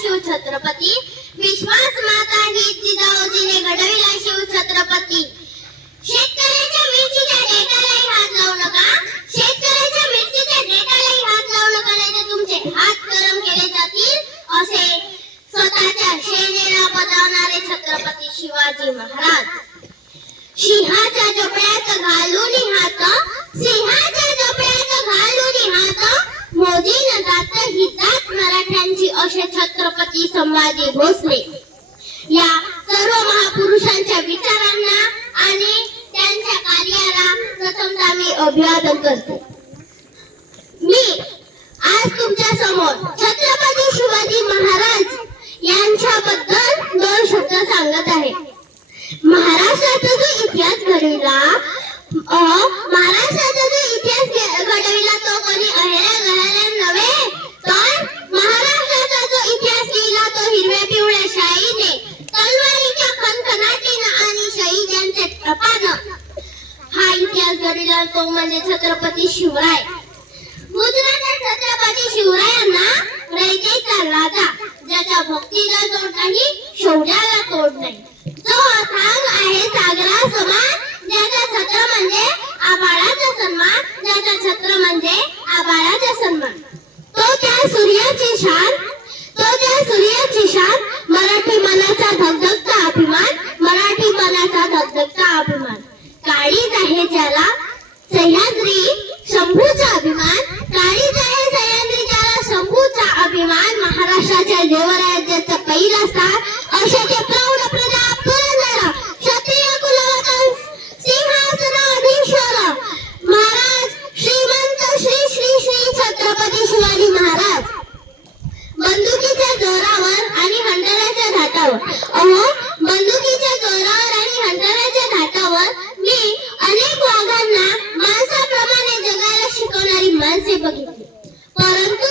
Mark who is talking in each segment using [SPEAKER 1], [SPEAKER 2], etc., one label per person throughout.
[SPEAKER 1] शिव छत्रपती. विश्वास माता ही जिजाऊजीने घडविला शिव छत्रपती. शेतकऱ्याच्या मिरचीच्या डेटालाही हात लावू नका. शेतकऱ्याच्या मिरचीच्या डेटालाही हात लावू नका नाही तर तुमचे हात गरम केले जातील. असे स्वतःच्या सेनेला बजावणारे छत्रपती शिवाजी महाराज. सिंहाच्या जोपड्यात घाल हात सिंहाच्या जोपड्यात घालून हात मोदीन जात ही जात मराठ्यांची असे छत्रपती संभाजी भोसले. या सर्व महापुरुषांच्या विचारांना आणि त्यांच्या कार्याला प्रथमतः मी अभिवादन करते. मी आज तुमच्यासमोर छत्रपती शिवाजी महाराज यांच्याबद्दल दोन शब्द सांगत आहे. महाराष्ट्राचा जो इतिहास घडविला महाराष्ट्राचा जो इतिहास इतिहास तो म्हणजे छत्रपती शिवराय. गुजरातच्या छत्रपती शिवरायांना रयतेचा राजा ज्याच्या भक्तीला जोड नाही शौर्याला तोड नाही. जो अथांग आहे सागरा समान ज्याचा छत्र म्हणजे आबाळाचा सन्मान ज्याचा छत्र म्हणजे आबाळाचा सन्मान. तो त्या सूर्याची शान तो त्या सूर्याची शान मराठी मनाचा धगधगता अभिमान मराठी मनाचा धगधगता अभिमान. काळीच आहे ज्याला सह्याद्री शंभूचा अभिमान काळीज आहे सह्याद्री ज्याला शंभूचा अभिमान महाराष्ट्राच्या देवराज्याचा पहिला स्थान असे ते प्रौढ प्रजा पुरंदर क्षत्रिय महाराज श्रीमंत श्री श्री श्री छत्रपती शिवाजी महाराज. बंदुकीच्या जोरावर आणि हंटराच्या घाटावर. अहो बंदुकीच्या जोरावर आणि हंटराच्या घाटावर मी अनेक वाघांना शिकवणारी माणसे बघितली. परंतु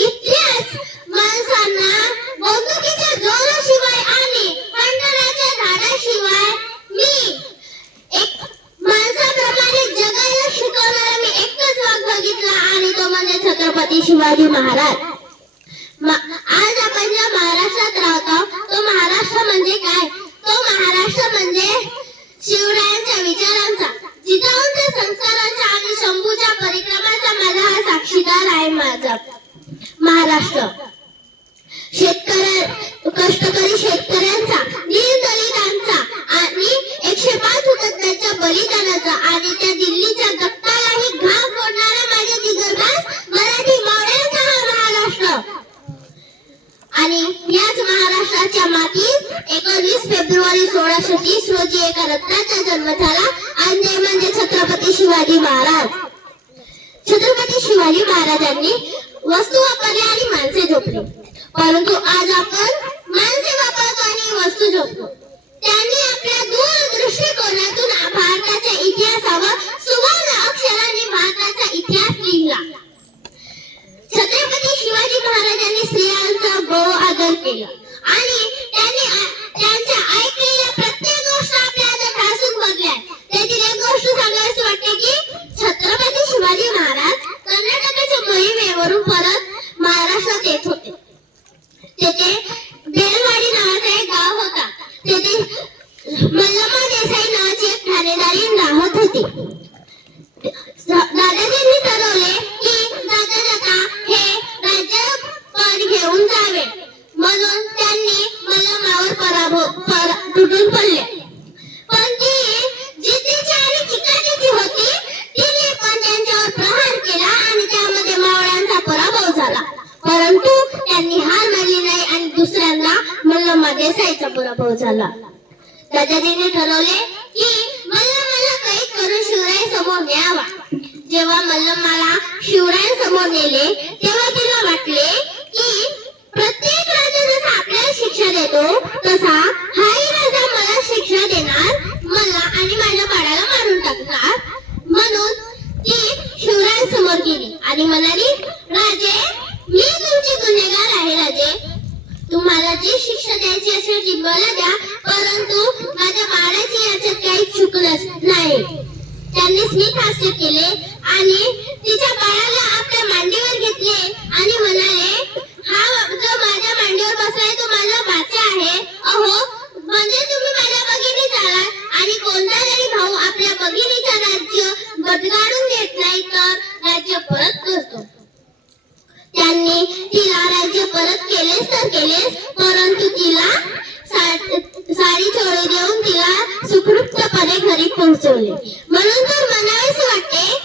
[SPEAKER 1] इथल्याच माणसांना बंदुकीच्या जोराशिवाय आणि पंढराच्या झाडाशिवाय मी एक माणसाप्रमाणे जगायला शिकवणारा मी एकच वाघ बघितला आणि तो म्हणजे छत्रपती शिवाजी महाराज. मा- आज आपण ज्या महाराष्ट्रात राहतो तो महाराष्ट्र म्हणजे काय? तो महाराष्ट्र म्हणजे शिवरायांचा साक्षीदार महाराष्ट्र. शेतकऱ्या कष्टकरी शेतकऱ्यांचा दीनदलितांचा आणि एकशे पाच हुतात्म्यांच्या बलिदानाचा आणि त्या दिल्लीच्या दत्तालाही घाम फोडणारा माझ्या दिगंबरास मराठी मावळ्यांचा हा महाराष्ट्र. आणि याच महाराष्ट्राच्या मातीत एकोणवीस फेब्रुवारी सोळाशे तीस रोजी एका रत्नाचा जन्म झाला. आणि म्हणजे छत्रपती शिवाजी महाराज. छत्रपती शिवाजी महाराजांनी वस्तू वापरल्या आणि माणसे झोपली. परंतु आज आपण माणसे वापरतो आणि वस्तू झोपतो. त्यांनी आपल्या दूरदृष्टिकोनातून भारताच्या इतिहासावर सुवर्ण अक्षराने भारताचा इतिहास लिहिला. छत्रपती शिवाजी महाराजांनी स्त्रियांचा बहु आदर केला आणि त्यांनी आ- त्यांच्या ऐकलेल्या प्रत्येक गोष्ट आपल्या आता ठासून बघल्या त्यातील एक गोष्ट सांगायची वाटते की छत्रपती शिवाजी महाराज कर्नाटकाच्या मोहिमेवरून परत महाराष्ट्रात येत होते तेथे बेलवाडी नावाचा एक गाव होता तेथे मल्लमा देसाई नावाची एक ठाणेदारी राहत होती. दादाजींनी ठरवले की जाता जाता हे राज्य पद घेऊन जावे. म्हणून त्यांनी मल्लमावर पराभव पर- तुटून पडले. पण ती जिद्दीची आणि चिकाटीची होती तिने पण त्यांच्यावर प्रहार केला आणि त्यामध्ये मावळ्यांचा पराभव झाला. परंतु त्यांनी हार मानली नाही आणि दुसऱ्यांदा मल्लमा देसाईचा पराभव झाला. दादाजीने ठरवले की मल्लम्माला कैद करून शिवराय समोर न्यावा. जेव्हा मल्लम्माला शिवराय समोर नेले तेव्हा तिला वाटले की प्रत्येक राजा जसा आपल्याला शिक्षा देतो तसा हाही राजा मला शिक्षा देणार मला आणि माझ्या बाळाला मारून टाकणार. म्हणून ती शिवराय समोर गेली आणि म्हणाली नाहीच चुकलंच नाही. त्यांनी स्मित हास्य केले आणि तिच्या बाळाला आपल्या मांडीवर घेतले आणि म्हणाले हा जो माझ्या मांडीवर बसलाय तो माझा आहे. अहो म्हणजे तुम्ही माझ्या आलात आणि कोणता भाऊ आपल्या बघिनीचं राज्य बदगाडून देत नाही तर राज्य परत करतो. त्यांनी तिला राज्य परत केलेच तर केलेच परंतु तिला सुखरूपपणे घरी पोहोचवले. म्हणून तर म्हणावेसे वाटते